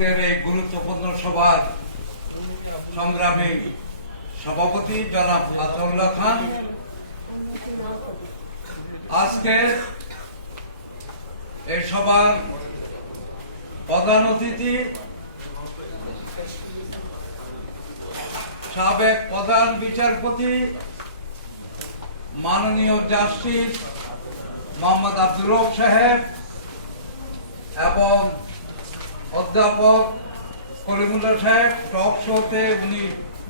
এই গুরুত্বপূর্ণ সভার সংগ্রামী সভাপতি জনাব আতাউল্লাহ খান, আজকে এই সভার প্রধান অতিথি সাবেক প্রধান বিচারপতি মাননীয় জাস্টিস মোহাম্মদ আব্দুর রউফ সাহেব এবং অধ্যাপক কলিমুল্লাহ সাহেব। টক শোতে উনি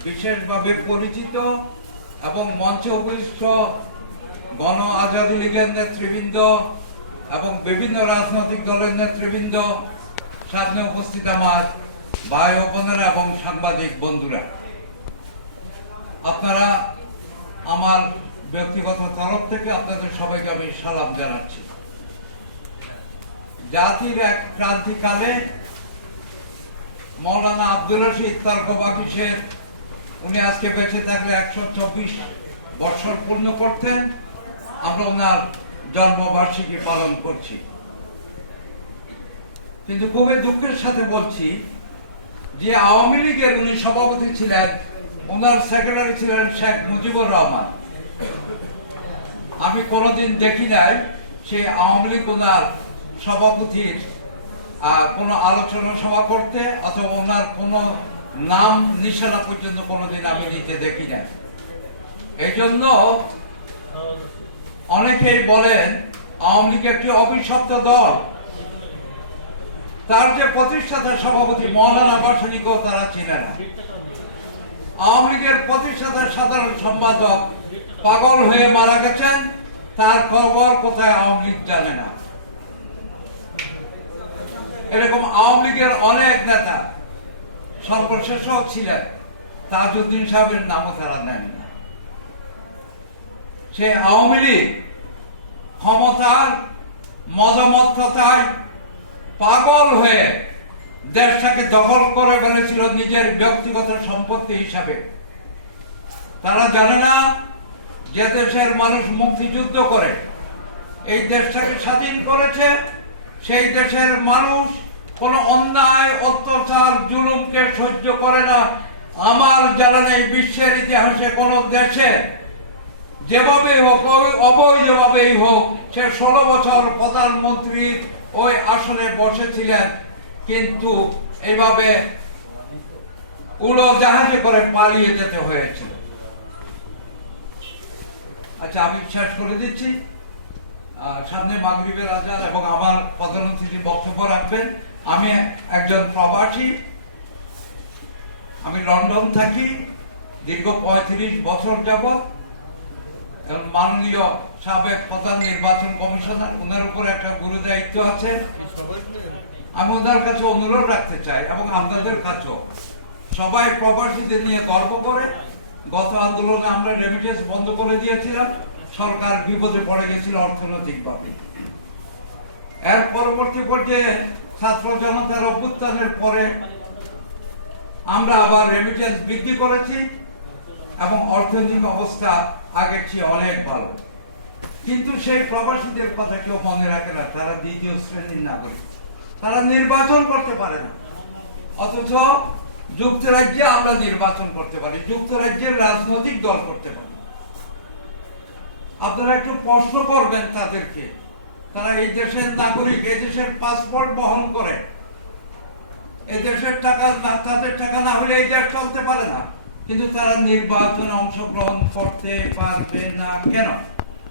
বিশেষভাবে পরিচিত এবং মঞ্চে উপবিষ্ট গণ আজাদী লীগের নেতৃবৃন্দ এবং বিভিন্ন রাজনৈতিক দলের নেতৃবৃন্দ, সামনে উপস্থিত আমার ভাই ও বোনেরা এবং সাংবাদিক বন্ধুরা, আপনারা আমার ব্যক্তিগত তরফ থেকে আপনাদের সবাইকে আমি সালাম জানাচ্ছি। জাতির এক ক্রান্তিকালে মৌলানা আব্দুল রশিদ তারকবাগিশের উনি আজকে বেঁচে থাকলে 124 বছর পূর্ণ করতেন। আমরা ওনার জন্মবার্ষিকী পালন করছি, কিন্তু খুবই দুঃখের সাথে বলছি যে আওয়ামী লীগের উনি সভাপতি ছিলেন, ওনার সেক্রেটারি ছিলেন শেখ মুজিবুর রহমান। আমি কোনোদিন দেখি নাই সেই আওয়ামী লীগ ওনার সভাপতির কোনো আলোচনা সভা করতে অথবা ওনার কোনো নাম নিশানা পর্যন্ত কোনোদিন আমি নিতে দেখি নাই। এই জন্য অনেকেই বলেন আওয়ামী লীগ একটি অভিশপ্ত দল। তার যে প্রতিষ্ঠাতা সভাপতি মৌলানা ভাসানীকেও তারা চিনে না। আওয়ামী লীগের প্রতিষ্ঠাতা সাধারণ সম্পাদক পাগল হয়ে মারা গেছেন, তার খবর কোথায় আওয়ামী লীগ জানে না। এরকম আওয়ামী লীগের অনেক নেতা সর্বশেষও ছিলেন, তাজউদ্দিন সাহেবের নামও তারা নেন না। সে আওয়ামী লীগ ক্ষমতার মদমত্ততায় পাগল হয়ে দেশটাকে দখল করে ফেলেছিল নিজের ব্যক্তিগত সম্পত্তি হিসাবে। তারা জানে না যে দেশের মানুষ মুক্তিযুদ্ধ করে এই দেশটাকে স্বাধীন করেছে, সেই দেশের মানুষ কোন অন্যায় অত্যাচার জুলুমকে সহ্য করে না। আমার জানা নেই বিশ্বের ইতিহাসে কোন দেশে যেভাবেই হোক, অবৈধভাবেই হোক, সে 16 বছর প্রধানমন্ত্রীর ওই আসনে বসেছিলেন, কিন্তু এইভাবে উড়োজাহাজে করে পালিয়ে যেতে হয়েছিল। আচ্ছা, আমি শেষ করে দিচ্ছি। সামনে মাগরিবের আজান এবং আমার প্রধান অতিথি বক্তব্য রাখবেন। আমি একজন প্রবাসী, আমি লন্ডন থাকি দীর্ঘ 35 বছর যাবৎ। মাননীয় সাবেক প্রধান নির্বাচন কমিশনার, ওনার উপর একটা গুরু দায়িত্ব আছে। আমি ওনার কাছে অনুরোধ রাখতে চাই এবং আপনাদের কাছেও, সবাই প্রবাসীদের নিয়ে গর্ব করে। গত আন্দোলনে আমরা রেমিটেন্স বন্ধ করে দিয়েছিলাম, সরকার বিপদে পড়ে গেছিল অর্থনৈতিকভাবে। এর পরবর্তী পর্যায়ে ছাত্র জনতার অভ্যুত্থানের পরে আমরা আবার রেমিটেন্স বৃদ্ধি করেছি এবং অর্থনৈতিক অবস্থা আগের চেয়ে অনেক ভালো। কিন্তু সেই প্রবাসীদের কথা কেউ মনে রাখে না। তারা দ্বিতীয় শ্রেণীর নাগরিক, তারা নির্বাচন করতে পারে না। অথচ যুক্তরাজ্যে আমরা নির্বাচন করতে পারি, যুক্তরাজ্যের রাজনৈতিক দল করতে পারি। আপনারা একটু প্রশ্ন করবেন তাদেরকে, তারা এই দেশের নাগরিক, এই দেশের পাসপোর্ট বহন করে। এই দেশের টাকা না, তাদের টাকা না হলে এই দেশ চলতে পারে না, কিন্তু তারা নির্বাচনে অংশগ্রহণ করতে পারবে না কেন?